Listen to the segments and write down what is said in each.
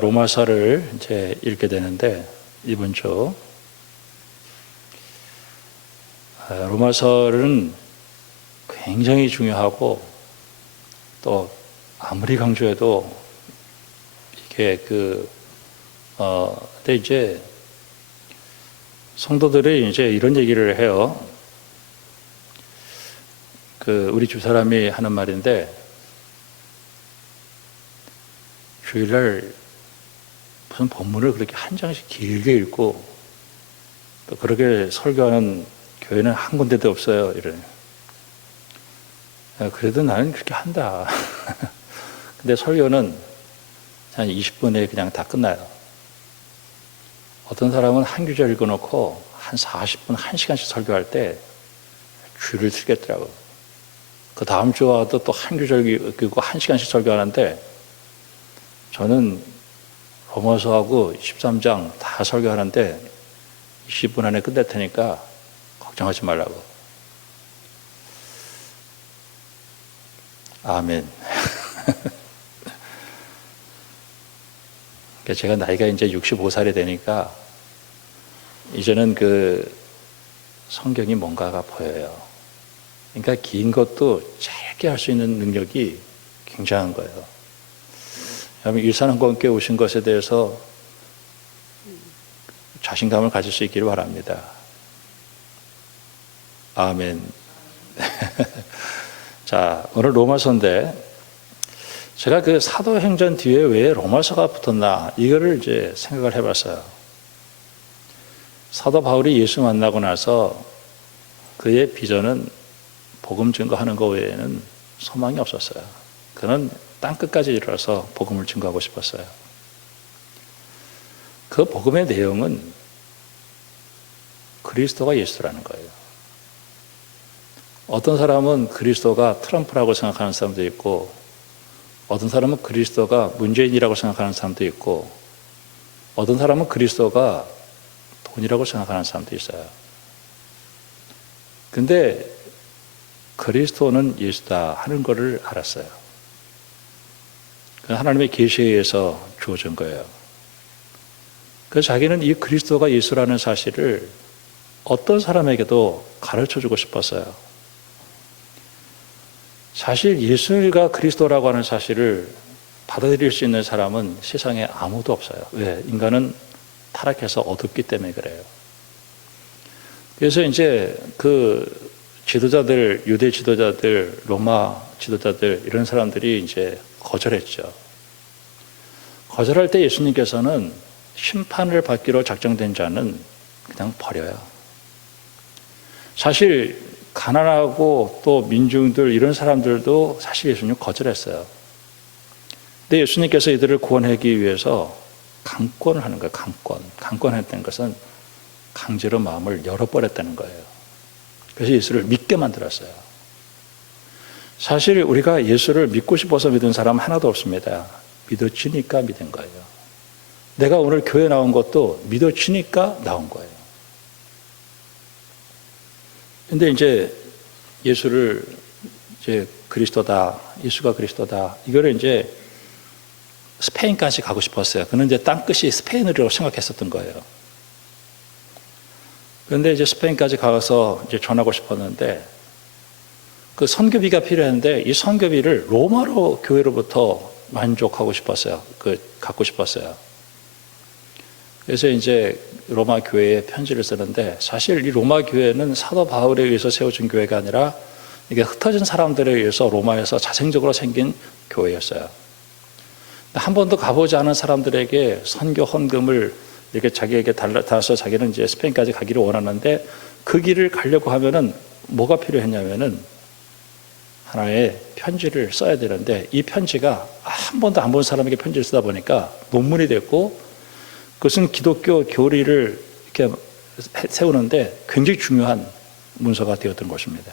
로마서를 이제 읽게 되는데 이번 주 로마서는 굉장히 중요하고 또 아무리 강조해도 이게 근데 이제 성도들이 이제 이런 얘기를 해요. 우리 집사람이 하는 말인데, 주일날 무슨 본문을 그렇게 한 장씩 길게 읽고 또 그렇게 설교하는 교회는 한 군데도 없어요. 이래. 그래도 나는 그렇게 한다. 근데 설교는 한 20분에 그냥 다 끝나요. 어떤 사람은 한 구절 읽어놓고 한 40분, 1시간씩 설교할 때 줄을 서겠더라고. 그 다음 주와도 또 한 구절 읽고 1시간씩 설교하는데, 저는 로마서하고 13장 다 설교하는데 20분 안에 끝낼 테니까 걱정하지 말라고. 아멘. 제가 나이가 이제 65살이 되니까 이제는 성경이 뭔가가 보여요. 그러니까 긴 것도 짧게 할 수 있는 능력이 굉장한 거예요. 여러분, 일산항공교회 오신 것에 대해서 자신감을 가질 수 있기를 바랍니다. 아멘. 자, 오늘 로마서인데, 제가 사도행전 뒤에 왜 로마서가 붙었나, 이거를 이제 생각을 해봤어요. 사도 바울이 예수 만나고 나서 그의 비전은 복음 증거하는 것 외에는 소망이 없었어요. 그는 땅끝까지 이르러서 복음을 증거하고 싶었어요. 그 복음의 내용은 그리스도가 예수라는 거예요. 어떤 사람은 그리스도가 트럼프라고 생각하는 사람도 있고, 어떤 사람은 그리스도가 문재인이라고 생각하는 사람도 있고, 어떤 사람은 그리스도가 돈이라고 생각하는 사람도 있어요. 근데 그리스도는 예수다 하는 것을 알았어요. 하나님의 계시에 의해서 주어진 거예요. 그래서 자기는 이 그리스도가 예수라는 사실을 어떤 사람에게도 가르쳐주고 싶었어요. 사실 예수가 그리스도라고 하는 사실을 받아들일 수 있는 사람은 세상에 아무도 없어요. 왜? 인간은 타락해서 어둡기 때문에 그래요. 그래서 이제 지도자들, 유대 지도자들, 로마 지도자들, 이런 사람들이 이제 거절했죠. 거절할 때 예수님께서는 심판을 받기로 작정된 자는 그냥 버려요. 사실 가난하고 또 민중들, 이런 사람들도 사실 예수님 거절했어요. 근데 예수님께서 이들을 구원하기 위해서 강권을 하는 거예요. 강권했다는 것은 강제로 마음을 열어버렸다는 거예요. 그래서 예수를 믿게 만들었어요. 사실 우리가 예수를 믿고 싶어서 믿은 사람 하나도 없습니다. 믿어지니까 믿은 거예요. 내가 오늘 교회 나온 것도 믿어지니까 나온 거예요. 근데 이제 예수를 이제 그리스도다, 예수가 그리스도다, 이거를 이제 스페인까지 가고 싶었어요. 그는 이제 땅끝이 스페인으로 생각했었던 거예요. 그런데 이제 스페인까지 가서 이제 전하고 싶었는데, 그 선교비가 필요했는데 이 선교비를 로마로 교회로부터 만족하고 싶었어요. 갖고 싶었어요. 그래서 이제 로마 교회에 편지를 쓰는데, 사실 이 로마 교회는 사도 바울에 의해서 세워진 교회가 아니라 이게 흩어진 사람들에 의해서 로마에서 자생적으로 생긴 교회였어요. 한 번도 가보지 않은 사람들에게 선교 헌금을 이렇게 자기에게 달아서 자기는 이제 스페인까지 가기를 원하는데, 그 길을 가려고 하면은 뭐가 필요했냐면은 하나의 편지를 써야 되는데, 이 편지가 한 번도 안 본 사람에게 편지를 쓰다 보니까 논문이 됐고, 그것은 기독교 교리를 이렇게 세우는데 굉장히 중요한 문서가 되었던 것입니다.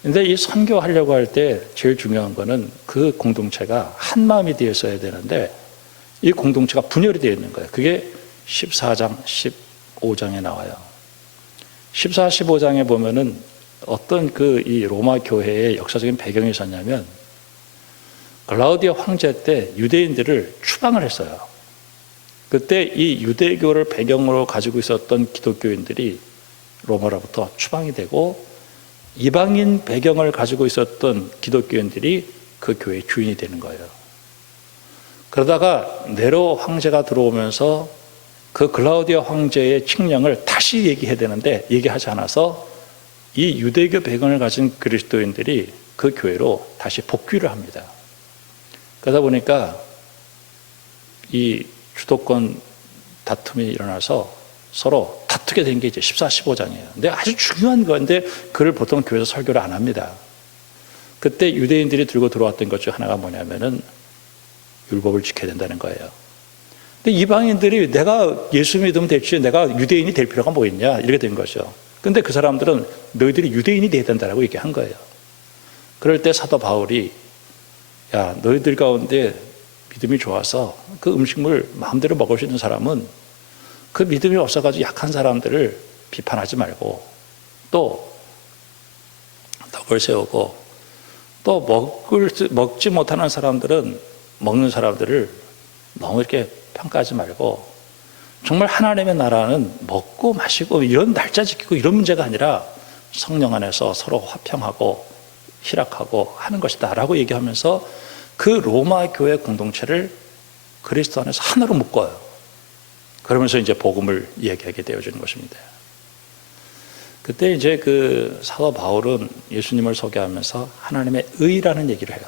그런데 이 선교하려고 할 때 제일 중요한 거는 그 공동체가 한 마음이 되어 있어야 되는데, 이 공동체가 분열이 되어 있는 거예요. 그게 14장, 15장에 나와요. 14, 15장에 보면은 어떤 이 로마 교회의 역사적인 배경이 있었냐면, 글라우디오 황제 때 유대인들을 추방을 했어요. 그때 이 유대교를 배경으로 가지고 있었던 기독교인들이 로마로부터 추방이 되고 이방인 배경을 가지고 있었던 기독교인들이 그 교회의 주인이 되는 거예요. 그러다가 네로 황제가 들어오면서 그 글라우디오 황제의 칙령을 다시 얘기해야 되는데 얘기하지 않아서 이 유대교 배경을 가진 그리스도인들이 그 교회로 다시 복귀를 합니다. 그러다 보니까 이 주도권 다툼이 일어나서 서로 다투게 된 게 이제 14, 15장이에요. 근데 아주 중요한 건데 그걸 보통 교회에서 설교를 안 합니다. 그때 유대인들이 들고 들어왔던 것 중 하나가 뭐냐면은 율법을 지켜야 된다는 거예요. 근데 이방인들이 내가 예수 믿으면 됐지 내가 유대인이 될 필요가 뭐 있냐 이렇게 된 거죠. 근데 그 사람들은 너희들이 유대인이 돼야 된다고 얘기한 거예요. 그럴 때 사도 바울이 야 너희들 가운데 믿음이 좋아서 그 음식물 마음대로 먹을 수 있는 사람은 그 믿음이 없어가지고 약한 사람들을 비판하지 말고 또 덕을 세우고 또 먹지 못하는 사람들은 먹는 사람들을 너무 이렇게 평가하지 말고 정말 하나님의 나라는 먹고 마시고 이런 날짜 지키고 이런 문제가 아니라 성령 안에서 서로 화평하고 희락하고 하는 것이다 라고 얘기하면서 그 로마 교회 공동체를 그리스도 안에서 하나로 묶어요. 그러면서 이제 복음을 이야기하게 되어지는 것입니다. 그때 이제 그 사도 바울은 예수님을 소개하면서 하나님의 의라는 얘기를 해요.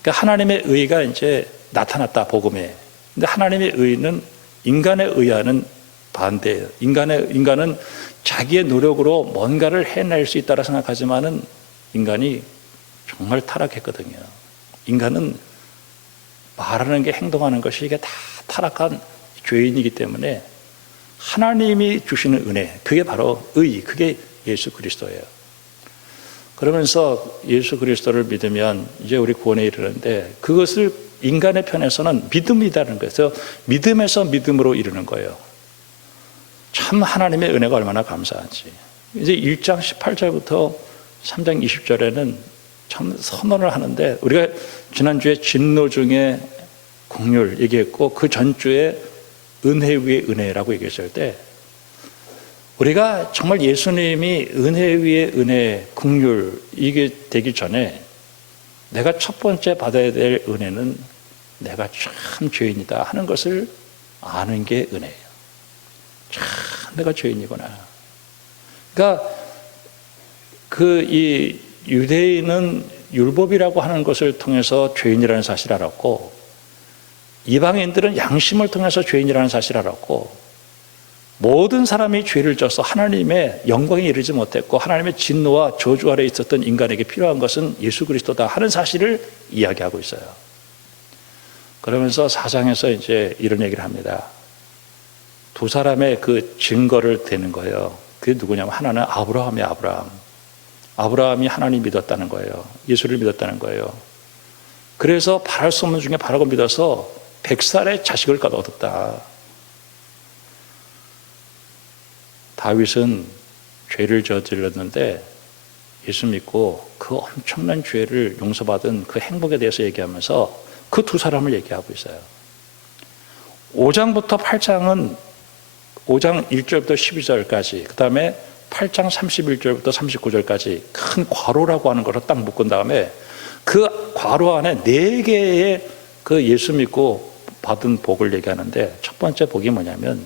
그러니까 하나님의 의가 이제 나타났다, 복음에. 근데 하나님의 의는 인간의 의와는 반대예요. 인간은 자기의 노력으로 뭔가를 해낼 수 있다고 생각하지만은 인간이 정말 타락했거든요. 인간은 말하는 게 행동하는 것이 이게 다 타락한 죄인이기 때문에 하나님이 주시는 은혜, 그게 바로 의, 그게 예수 그리스도예요. 그러면서 예수 그리스도를 믿으면 이제 우리 구원에 이르는데 그것을 인간의 편에서는 믿음이라는 거예요. 그래서 믿음에서 믿음으로 이르는 거예요. 참 하나님의 은혜가 얼마나 감사한지. 이제 1장 18절부터 3장 20절에는 참 선언을 하는데 우리가 지난주에 진노 중에 긍휼 얘기했고 그 전주에 은혜 위에 은혜라고 얘기했을 때 우리가 정말 예수님이 은혜 위에 은혜, 긍휼 이게 되기 전에 내가 첫 번째 받아야 될 은혜는 내가 참 죄인이다 하는 것을 아는 게 은혜예요. 참 내가 죄인이구나. 그러니까 이 유대인은 율법이라고 하는 것을 통해서 죄인이라는 사실을 알았고 이방인들은 양심을 통해서 죄인이라는 사실을 알았고 모든 사람이 죄를 져서 하나님의 영광에 이르지 못했고 하나님의 진노와 저주 아래에 있었던 인간에게 필요한 것은 예수 그리스도다 하는 사실을 이야기하고 있어요. 그러면서 4장에서 이제 이런 얘기를 합니다. 두 사람의 그 증거를 대는 거예요. 그게 누구냐면 하나는 아브라함이 아브라함이 하나님 믿었다는 거예요. 예수를 믿었다는 거예요. 그래서 바랄 수 없는 중에 바라고 믿어서 100살의 자식을 얻었다. 다윗은 죄를 저질렀는데 예수 믿고 그 엄청난 죄를 용서받은 그 행복에 대해서 얘기하면서 그 두 사람을 얘기하고 있어요. 5장부터 8장은 5장 1절부터 12절까지 그 다음에 8장 31절부터 39절까지 큰 괄호라고 하는 것을 딱 묶은 다음에 그 괄호 안에 4개의 그 예수 믿고 받은 복을 얘기하는데 첫 번째 복이 뭐냐면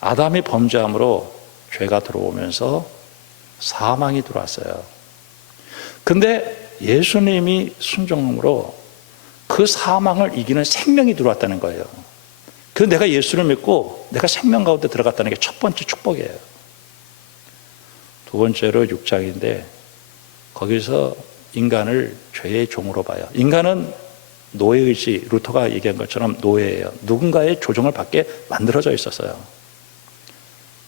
아담이 범죄함으로 죄가 들어오면서 사망이 들어왔어요. 근데 예수님이 순종함으로 그 사망을 이기는 생명이 들어왔다는 거예요. 그 내가 예수를 믿고 내가 생명 가운데 들어갔다는 게 첫 번째 축복이에요. 두 번째로 6장인데 거기서 인간을 죄의 종으로 봐요. 인간은 노예의지, 루터가 얘기한 것처럼 노예예요. 누군가의 조종을 받게 만들어져 있었어요.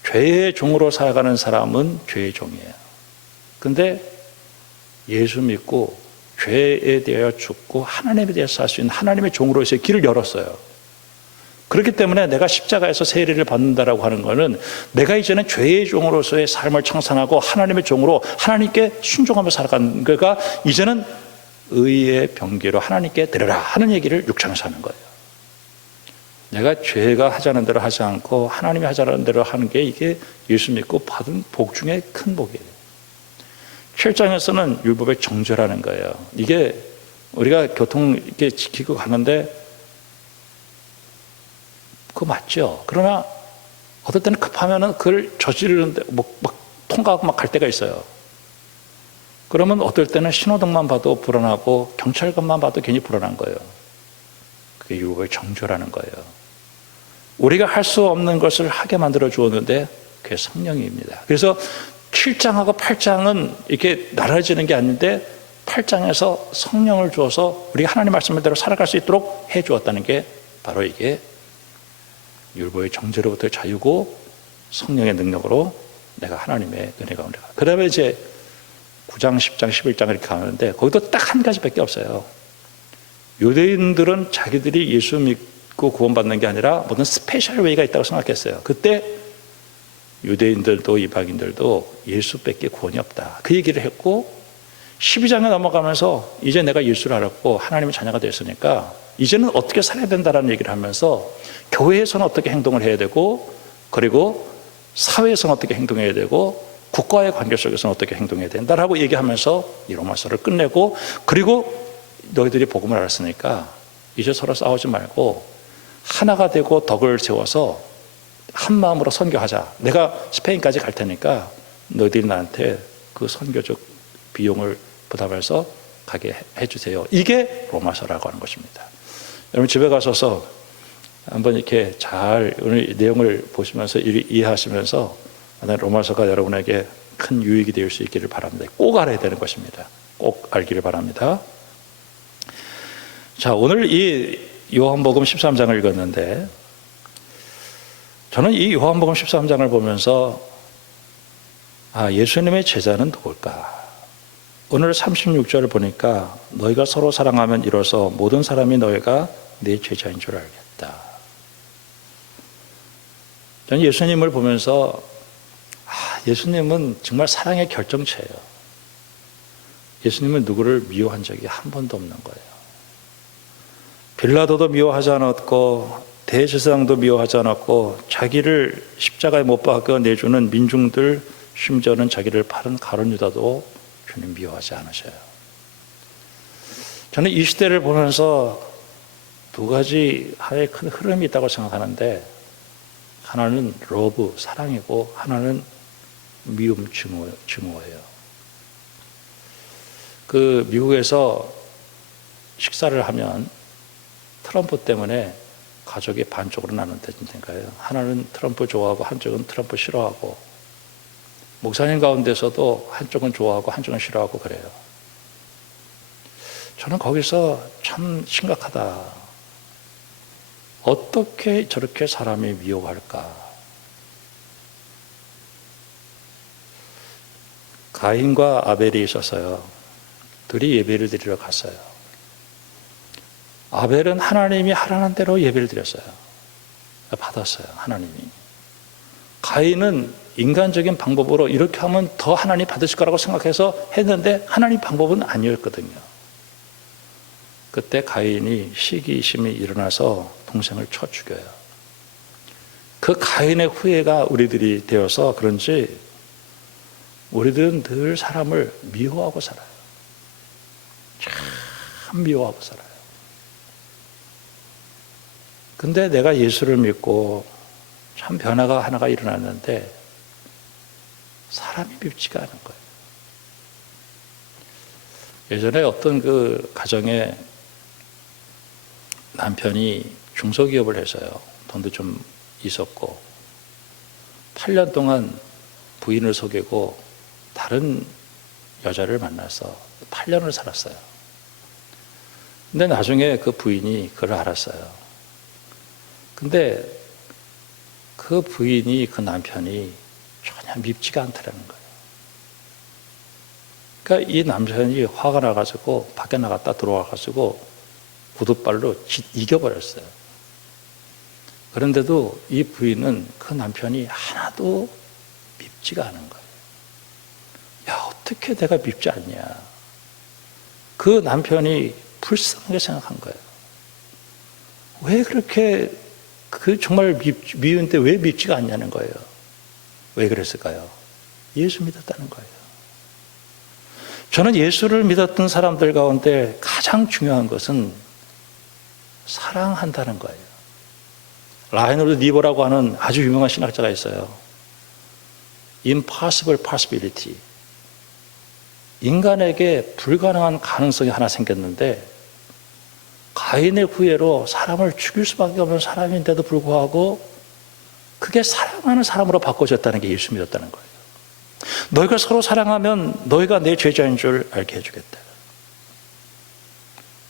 죄의 종으로 살아가는 사람은 죄의 종이에요. 근데 예수 믿고 죄에 대하여 죽고 하나님에 대해서 살 수 있는 하나님의 종으로서의 길을 열었어요. 그렇기 때문에 내가 십자가에서 세례를 받는다라고 하는 것은 내가 이제는 죄의 종으로서의 삶을 청산하고 하나님의 종으로 하나님께 순종하며 살아가는 거가 이제는 의의 병기로 하나님께 드려라 하는 얘기를 6장에서 하는 거예요. 내가 죄가 하자는 대로 하지 않고 하나님이 하자는 대로 하는 게 이게 예수 믿고 받은 복 중에 큰 복이에요. 7장에서는 율법의 정죄라는 거예요. 이게 우리가 교통 이렇게 지키고 가는데 그거 맞죠? 그러나 어떨 때는 급하면은 그걸 저지르는데 막 통과하고 막 갈 때가 있어요. 그러면 어떨 때는 신호등만 봐도 불안하고 경찰관만 봐도 괜히 불안한 거예요. 그게 율법의 정죄라는 거예요. 우리가 할 수 없는 것을 하게 만들어 주었는데 그게 성령입니다. 그래서 7장하고 8장은 이렇게 나눠지는 게 아닌데 8장에서 성령을 주어서 우리가 하나님 말씀대로 살아갈 수 있도록 해 주었다는 게 바로 이게 율법의 정죄로부터 자유고 성령의 능력으로 내가 하나님의 은혜 가운데 가. 그 다음에 이제 9장, 10장, 11장 이렇게 가는데 거기도 딱 한 가지밖에 없어요. 유대인들은 자기들이 예수 믿고 구원받는 게 아니라 모든 스페셜 웨이가 있다고 생각했어요. 그때 유대인들도 이방인들도 예수밖에 구원이 없다. 그 얘기를 했고 12장에 넘어가면서 이제 내가 예수를 알았고 하나님의 자녀가 됐으니까 이제는 어떻게 살아야 된다라는 얘기를 하면서 교회에서는 어떻게 행동을 해야 되고 그리고 사회에서는 어떻게 행동해야 되고 국가의 관계 속에서는 어떻게 행동해야 된다라고 얘기하면서 이 로마서를 끝내고 그리고 너희들이 복음을 알았으니까 이제 서로 싸우지 말고 하나가 되고 덕을 세워서 한 마음으로 선교하자. 내가 스페인까지 갈 테니까 너희들이 나한테 그 선교적 비용을 부담해서 가게 해주세요. 이게 로마서라고 하는 것입니다. 여러분 집에 가셔서 한번 이렇게 잘 오늘 내용을 보시면서 이해하시면서 로마서가 여러분에게 큰 유익이 될 수 있기를 바랍니다. 꼭 알아야 되는 것입니다. 꼭 알기를 바랍니다. 자, 오늘 이 요한복음 13장을 읽었는데 저는 이 요한복음 13장을 보면서 예수님의 제자는 누굴까? 오늘 36절을 보니까 너희가 서로 사랑하면 이로써 모든 사람이 너희가 내 제자인 줄 알겠다. 저는 예수님을 보면서 예수님은 정말 사랑의 결정체예요. 예수님은 누구를 미워한 적이 한 번도 없는 거예요. 빌라도도 미워하지 않았고 대제사장도 미워하지 않았고 자기를 십자가에 못 박아 내주는 민중들 심지어는 자기를 파는 가룟 유다도 주님 미워하지 않으셔요. 저는 이 시대를 보면서 두 가지 하나의 큰 흐름이 있다고 생각하는데 하나는 러브, 사랑이고 하나는 미움, 증오예요. 그 미국에서 식사를 하면 트럼프 때문에 가족이 반쪽으로 나눈다니까요. 하나는 트럼프 좋아하고 한쪽은 트럼프 싫어하고 목사님 가운데서도 한쪽은 좋아하고 한쪽은 싫어하고 그래요. 저는 거기서 참 심각하다. 어떻게 저렇게 사람이 미워할까? 가인과 아벨이 있었어요. 둘이 예배를 드리러 갔어요. 아벨은 하나님이 하라는 대로 예배를 드렸어요. 받았어요, 하나님이. 가인은 인간적인 방법으로 이렇게 하면 더 하나님 받으실 거라고 생각해서 했는데 하나님 방법은 아니었거든요. 그때 가인이 시기심이 일어나서 동생을 쳐 죽여요. 그 가인의 후회가 우리들이 되어서 그런지 우리들은 늘 사람을 미워하고 살아요. 참 미워하고 살아요. 근데 내가 예수를 믿고 참 변화가 하나가 일어났는데 사람이 밉지가 않은 거예요. 예전에 어떤 그 가정에 남편이 중소기업을 해서요. 돈도 좀 있었고 8년 동안 부인을 속이고 다른 여자를 만나서 8년을 살았어요. 근데 나중에 그 부인이 그걸 알았어요. 근데 그 부인이 그 남편이 전혀 밉지가 않더라는 거예요. 그러니까 이 남편이 화가 나가지고 밖에 나갔다 들어와가지고 구둣발로 이겨버렸어요. 그런데도 이 부인은 그 남편이 하나도 밉지가 않은 거예요. 야, 어떻게 내가 밉지 않냐. 그 남편이 불쌍하게 생각한 거예요. 왜 그렇게 정말 미운데 왜 밉지가 않냐는 거예요. 왜 그랬을까요? 예수 믿었다는 거예요. 저는 예수를 믿었던 사람들 가운데 가장 중요한 것은 사랑한다는 거예요. 라이너드 니버라고 하는 아주 유명한 신학자가 있어요. Impossible possibility. 인간에게 불가능한 가능성이 하나 생겼는데 가인의 후예로 사람을 죽일 수밖에 없는 사람인데도 불구하고 그게 사랑하는 사람으로 바꿔졌다는 게 예수 믿었다는 거예요. 너희가 서로 사랑하면 너희가 내 제자인 줄 알게 해주겠다.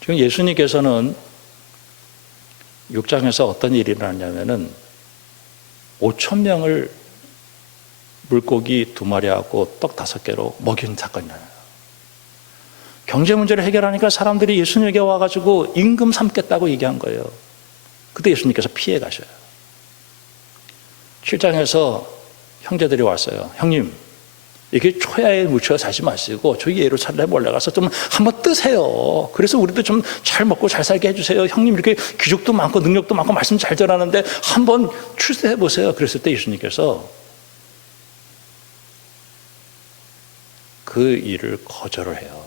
지금 예수님께서는 6장에서 어떤 일이 일어났냐면은 5,000명을 물고기 2마리하고 떡 5개로 먹인 사건이 나요. 경제 문제를 해결하니까 사람들이 예수님에게 와가지고 임금 삼겠다고 얘기한 거예요. 그때 예수님께서 피해 가셔요. 7장에서 형제들이 왔어요. 형님, 이렇게 초야에 묻혀 사지 마시고 저기 예루살렘 올라가서 좀 한번 뜨세요. 그래서 우리도 좀 잘 먹고 잘 살게 해주세요. 형님 이렇게 기적도 많고 능력도 많고 말씀 잘 전하는데 한번 출세해 보세요. 그랬을 때 예수님께서 그 일을 거절을 해요.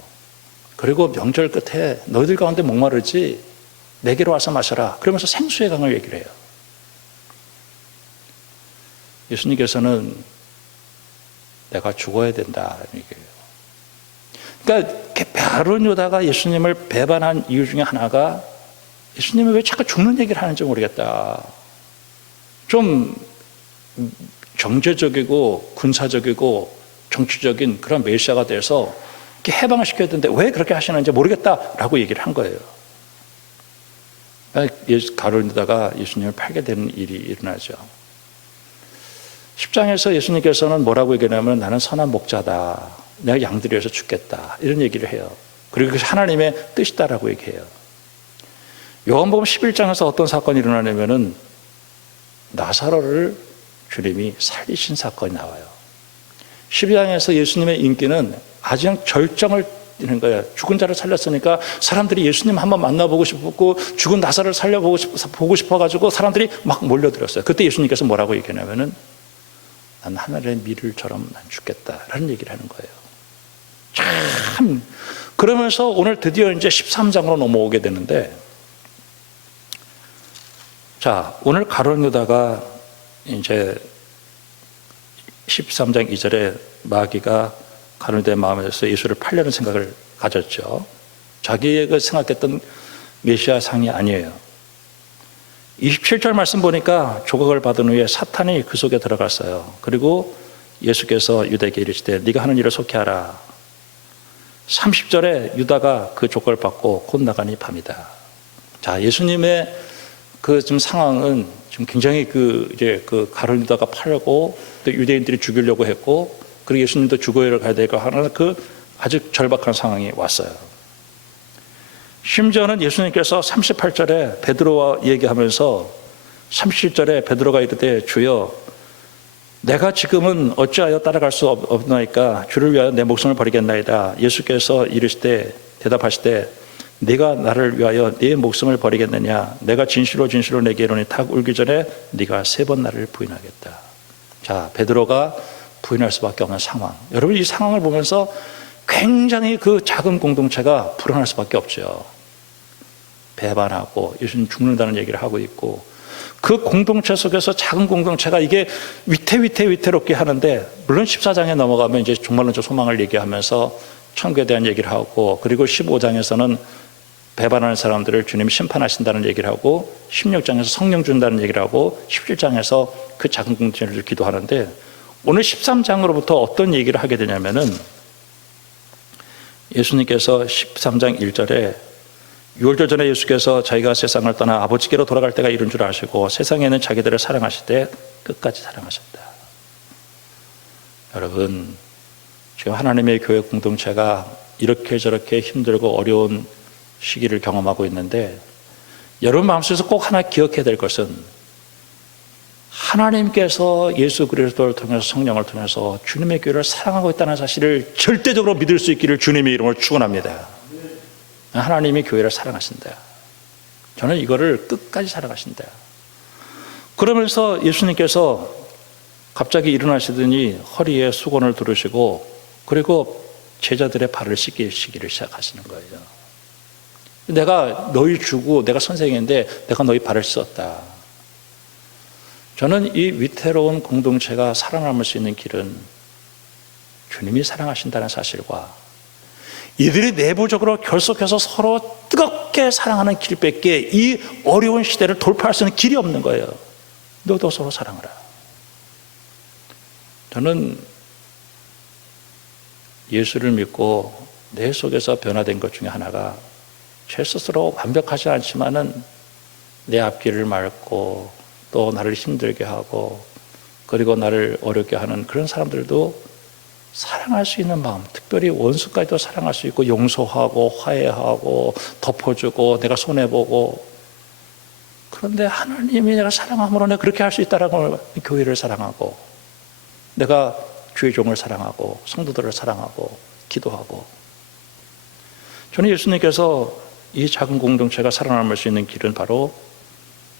그리고 명절 끝에 너희들 가운데 목마르지 내게로 와서 마셔라. 그러면서 생수의 강을 얘기를 해요. 예수님께서는 내가 죽어야 된다는 얘기예요. 그러니까 바른 유다가 예수님을 배반한 이유 중에 하나가 예수님이 왜 자꾸 죽는 얘기를 하는지 모르겠다. 좀 경제적이고 군사적이고 정치적인 그런 메시아가 돼서 이렇게 해방을 시켜야 되는데 왜 그렇게 하시는지 모르겠다라고 얘기를 한 거예요. 가룟 유다가 예수님을 팔게 되는 일이 일어나죠. 10장에서 예수님께서는 뭐라고 얘기하냐면 나는 선한 목자다. 내가 양들을 위해서 죽겠다. 이런 얘기를 해요. 그리고 그것이 하나님의 뜻이다라고 얘기해요. 요한복음 11장에서 어떤 사건이 일어나냐면은 나사로를 주님이 살리신 사건이 나와요. 12장에서 예수님의 인기는 아주 절정을 이는 거예요. 죽은 자를 살렸으니까 사람들이 예수님 한번 만나보고 싶었고 죽은 나사로를 살려보고 싶어가지고 사람들이 막 몰려들었어요. 그때 예수님께서 뭐라고 얘기하냐면은 난 하늘의 밀을처럼 난 죽겠다라는 얘기를 하는 거예요. 참 그러면서 오늘 드디어 이제 13장으로 넘어오게 되는데 자 오늘 가룟 유다가 이제 13장 2절에 마귀가 가룟 유다의 마음에서 예수를 팔려는 생각을 가졌죠. 자기가 생각했던 메시아 상이 아니에요. 27절 말씀 보니까 조각을 받은 후에 사탄이 그 속에 들어갔어요. 그리고 예수께서 유다에게 이르시되 네가 하는 일을 속히하라. 30절에 유다가 그 조각을 받고 곧 나가니 밤이다. 자, 예수님의 그 지금 상황은 지금 굉장히 이제 가룟 유다가 팔고 또 유대인들이 죽이려고 했고 그리고 예수님도 죽어야 가야 되고 하는 그 아주 절박한 상황이 왔어요. 심지어는 예수님께서 38절에 베드로와 얘기하면서 37절에 베드로가 이르되 주여 내가 지금은 어찌하여 따라갈 수 없나이까 주를 위하여 내 목숨을 버리겠나이다. 예수께서 이르시되 대답하시되 네가 나를 위하여 네 목숨을 버리겠느냐. 내가 진실로 진실로 내게 이르노니 닭 울기 전에 네가 3번 나를 부인하겠다. 자, 베드로가 부인할 수밖에 없는 상황. 여러분 이 상황을 보면서 굉장히 그 작은 공동체가 불안할 수밖에 없죠. 배반하고 예수님 죽는다는 얘기를 하고 있고 그 공동체 속에서 작은 공동체가 이게 위태롭게 하는데 물론 14장에 넘어가면 이제 종말론적 소망을 얘기하면서 천국에 대한 얘기를 하고 그리고 15장에서는 배반하는 사람들을 주님이 심판하신다는 얘기를 하고 16장에서 성령 준다는 얘기를 하고 17장에서 그 작은 공동체를 기도하는데 오늘 13장으로부터 어떤 얘기를 하게 되냐면은 예수님께서 13장 1절에 6월절 전에 예수께서 자기가 세상을 떠나 아버지께로 돌아갈 때가 이른 줄 아시고 세상에는 자기들을 사랑하실 때 끝까지 사랑하셨다. 여러분 지금 하나님의 교회 공동체가 이렇게 저렇게 힘들고 어려운 시기를 경험하고 있는데 여러분 마음속에서 꼭 하나 기억해야 될 것은 하나님께서 예수 그리스도를 통해서 성령을 통해서 주님의 교회를 사랑하고 있다는 사실을 절대적으로 믿을 수 있기를 주님의 이름으로 축원합니다. 하나님이 교회를 사랑하신다. 저는 이거를 끝까지 사랑하신다. 그러면서 예수님께서 갑자기 일어나시더니 허리에 수건을 두르시고 그리고 제자들의 발을 씻기시기를 시작하시는 거예요. 내가 너희 주고 내가 선생인데 내가 너희 발을 씻었다. 저는 이 위태로운 공동체가 살아남을 수 있는 길은 주님이 사랑하신다는 사실과 이들이 내부적으로 결속해서 서로 뜨겁게 사랑하는 길밖에 이 어려운 시대를 돌파할 수 있는 길이 없는 거예요. 너도 서로 사랑하라. 저는 예수를 믿고 내 속에서 변화된 것 중에 하나가 제 스스로 완벽하지 않지만은 내 앞길을 막고 또 나를 힘들게 하고 그리고 나를 어렵게 하는 그런 사람들도 사랑할 수 있는 마음, 특별히 원수까지도 사랑할 수 있고 용서하고 화해하고 덮어주고 내가 손해보고, 그런데 하나님이 내가 사랑함으로 내가 그렇게 할 수 있다라고 교회를 사랑하고 내가 주의 종을 사랑하고 성도들을 사랑하고 기도하고, 저는 예수님께서 이 작은 공동체가 살아남을 수 있는 길은 바로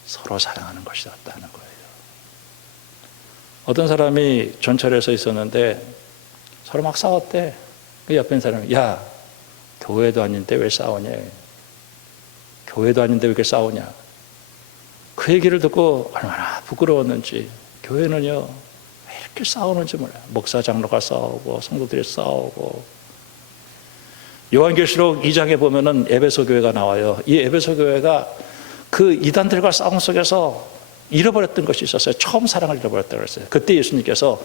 서로 사랑하는 것이었다는 거예요. 어떤 사람이 전철에서 있었는데 서로 막 싸웠대. 그 옆에 있는 사람이 야, 교회도 아닌데 왜 싸우냐, 교회도 아닌데 왜 이렇게 싸우냐. 그 얘기를 듣고 얼마나 부끄러웠는지, 교회는요 왜 이렇게 싸우는지 몰라요. 목사 장로가 싸우고 성도들이 싸우고. 요한계시록 2장에 보면은 에베소 교회가 나와요. 이 에베소 교회가 그 이단들과 싸움 속에서 잃어버렸던 것이 있었어요. 처음 사랑을 잃어버렸다고 그랬어요. 그때 예수님께서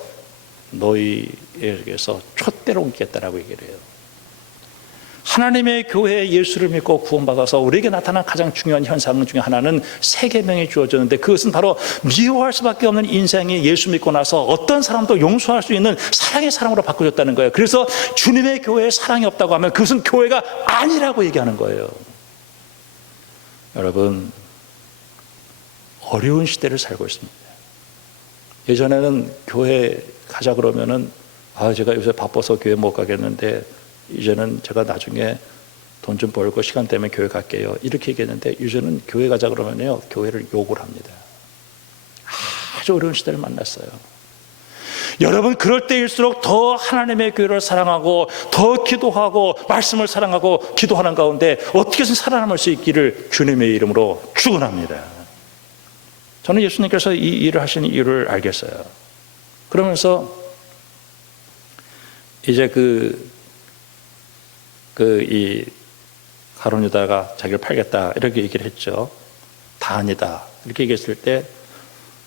너희에게서 촛대로 옮기겠다라고 얘기를 해요. 하나님의 교회에 예수를 믿고 구원받아서 우리에게 나타난 가장 중요한 현상 중에 하나는 세 계명이 주어졌는데, 그것은 바로 미워할 수밖에 없는 인생이 예수 믿고 나서 어떤 사람도 용서할 수 있는 사랑의 사랑으로 바꿔줬다는 거예요. 그래서 주님의 교회에 사랑이 없다고 하면 그것은 교회가 아니라고 얘기하는 거예요. 여러분, 어려운 시대를 살고 있습니다. 예전에는 교회 가자 그러면은 제가 요새 바빠서 교회 못 가겠는데 이제는 제가 나중에 돈 좀 벌고 시간 되면 교회 갈게요, 이렇게 얘기했는데 요새는 교회 가자 그러면요 교회를 욕을 합니다. 아주 어려운 시대를 만났어요. 여러분, 그럴 때일수록 더 하나님의 교회를 사랑하고 더 기도하고 말씀을 사랑하고 기도하는 가운데 어떻게든 살아남을 수 있기를 주님의 이름으로 축원합니다. 저는 예수님께서 이 일을 하시는 이유를 알겠어요. 그러면서 이제 이 가룟 유다가 자기를 팔겠다 이렇게 얘기를 했죠. 다 아니다 이렇게 얘기했을 때,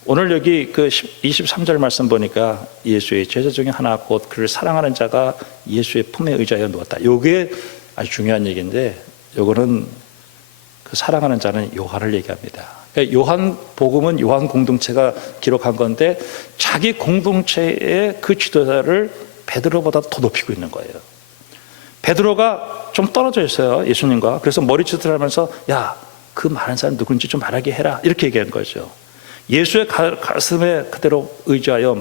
오늘 여기 그 23절 말씀 보니까 예수의 제자 중에 하나 곧 그를 사랑하는 자가 예수의 품에 의지하여 누웠다. 이게 아주 중요한 얘기인데, 이거는 그 사랑하는 자는 요한을 얘기합니다. 그러니까 요한 복음은 요한 공동체가 기록한 건데 자기 공동체의 그 지도자를 베드로보다 더 높이고 있는 거예요. 베드로가 좀 떨어져 있어요, 예수님과. 그래서 머리짓을 하면서 야, 그 많은 사람 누군지 좀 말하게 해라 이렇게 얘기한 거죠. 예수의 가슴에 그대로 의지하여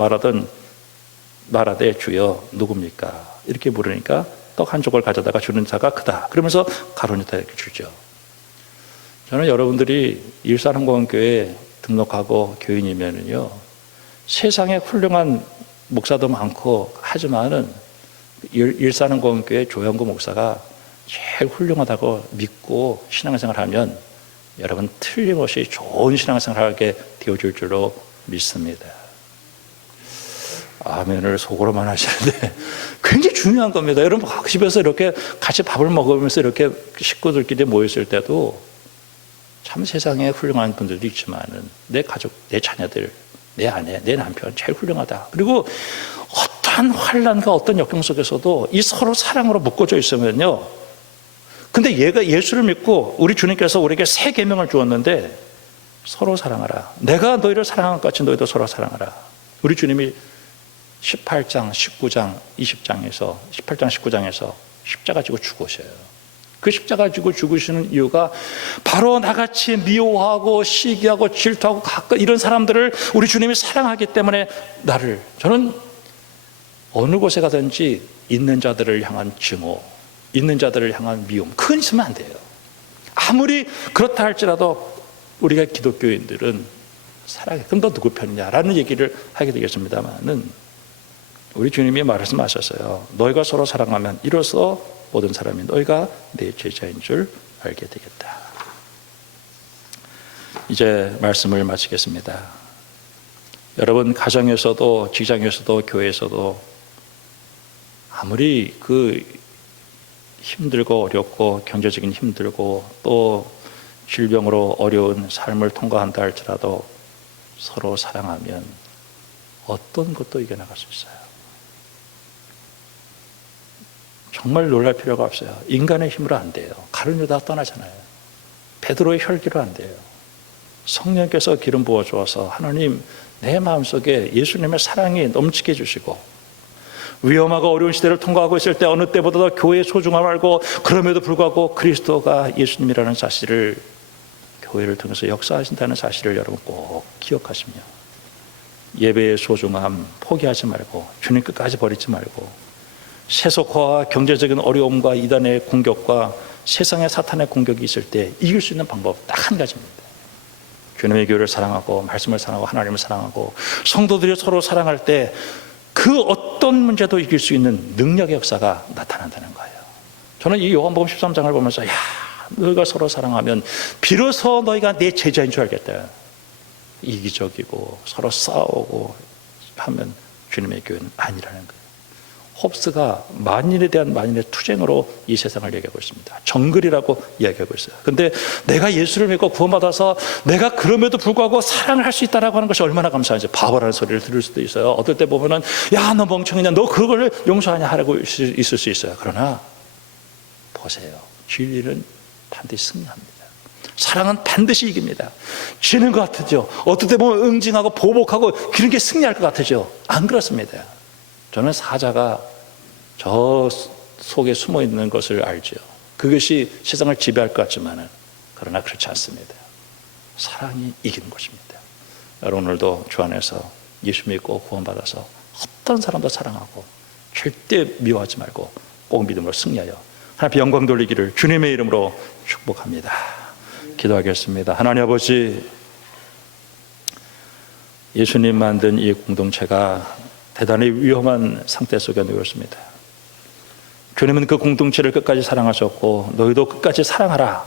말하되 주여 누굽니까 이렇게 물으니까 떡 한 조각 가져다가 주는 자가 그다 그러면서 가룟 유다에게 주죠. 저는 여러분들이 일산흥공교회에 등록하고 교인이면은요, 세상에 훌륭한 목사도 많고 하지만은 일산흥공교회 조영구 목사가 제일 훌륭하다고 믿고 신앙생활 하면 여러분 틀림없이 좋은 신앙생활 하게 되어줄 줄로 믿습니다. 아멘을 속으로만 하시는데 굉장히 중요한 겁니다. 여러분 집에서 이렇게 같이 밥을 먹으면서 이렇게 식구들끼리 모였을 때도 참 세상에 훌륭한 분들도 있지만은 내 가족, 내 자녀들, 내 아내, 내 남편 제일 훌륭하다. 그리고 어떠한 환난과 어떤 역경 속에서도 이 서로 사랑으로 묶어져 있으면요, 근데 얘가 예수를 믿고 우리 주님께서 우리에게 세 계명을 주었는데 서로 사랑하라. 내가 너희를 사랑한 것 같이 너희도 서로 사랑하라. 우리 주님이 18장, 19장, 20장에서 18장, 19장에서 십자가 지고 죽으셔요. 그 십자가 지고 죽으시는 이유가 바로 나같이 미워하고 시기하고 질투하고 가끔 이런 사람들을 우리 주님이 사랑하기 때문에 저는 어느 곳에 가든지 있는 자들을 향한 증오, 있는 자들을 향한 미움, 그건 있으면 안 돼요. 아무리 그렇다 할지라도 우리가 기독교인들은 사랑해. 그럼 너 누구 편이냐라는 얘기를 하게 되겠습니다만은 우리 주님이 말씀하셨어요. 너희가 서로 사랑하면 이로써 모든 사람이 너희가 내 제자인 줄 알게 되겠다. 이제 말씀을 마치겠습니다. 여러분 가정에서도 직장에서도 교회에서도 아무리 그 힘들고 어렵고 경제적인 힘들고 또 질병으로 어려운 삶을 통과한다 할지라도 서로 사랑하면 어떤 것도 이겨나갈 수 있어요. 정말 놀랄 필요가 없어요. 인간의 힘으로 안 돼요. 가룟 유다 떠나잖아요. 베드로의 혈기로 안 돼요. 성령께서 기름 부어 주어서 하나님 내 마음속에 예수님의 사랑이 넘치게 해주시고 위험하고 어려운 시대를 통과하고 있을 때 어느 때보다도 교회의 소중함을 알고 그럼에도 불구하고 그리스도가 예수님이라는 사실을 교회를 통해서 역사하신다는 사실을 여러분 꼭 기억하시며 예배의 소중함 포기하지 말고 주님 끝까지 버리지 말고 세속화와 경제적인 어려움과 이단의 공격과 세상의 사탄의 공격이 있을 때 이길 수 있는 방법 딱 한 가지입니다. 주님의 교회를 사랑하고 말씀을 사랑하고 하나님을 사랑하고 성도들이 서로 사랑할 때 그 어떤 문제도 이길 수 있는 능력의 역사가 나타난다는 거예요. 저는 이 요한복음 13장을 보면서 너희가 서로 사랑하면 비로소 너희가 내 제자인 줄 알겠다. 이기적이고 서로 싸우고 하면 주님의 교회는 아니라는 거예요. 홉스가 만인에 대한 만인의 투쟁으로 이 세상을 얘기하고 있습니다. 정글이라고 이야기하고 있어요. 근데 내가 예수를 믿고 구원받아서 내가 그럼에도 불구하고 사랑을 할 수 있다라고 하는 것이 얼마나 감사한지 바보라는 소리를 들을 수도 있어요. 어떨 때 보면은 야, 너 멍청이냐, 너 그걸 용서하냐 하라고 있을 수 있어요. 그러나 보세요. 진리는 반드시 승리합니다. 사랑은 반드시 이깁니다. 지는 것 같으죠. 어떨 때 보면 응징하고 보복하고 그런 게 승리할 것 같으죠. 안 그렇습니다. 저는 사자가 저 속에 숨어 있는 것을 알죠. 그것이 세상을 지배할 것 같지만은 그러나 그렇지 않습니다. 사랑이 이기는 것입니다. 여러분 오늘도 주 안에서 예수 믿고 구원받아서 어떤 사람도 사랑하고 절대 미워하지 말고 꼭 믿음으로 승리하여 하나님 영광 돌리기를 주님의 이름으로 축복합니다. 기도하겠습니다. 하나님 아버지, 예수님 만든 이 공동체가 대단히 위험한 상태 속에 놓여 있습니다. 주님은 그 공동체를 끝까지 사랑하셨고 너희도 끝까지 사랑하라.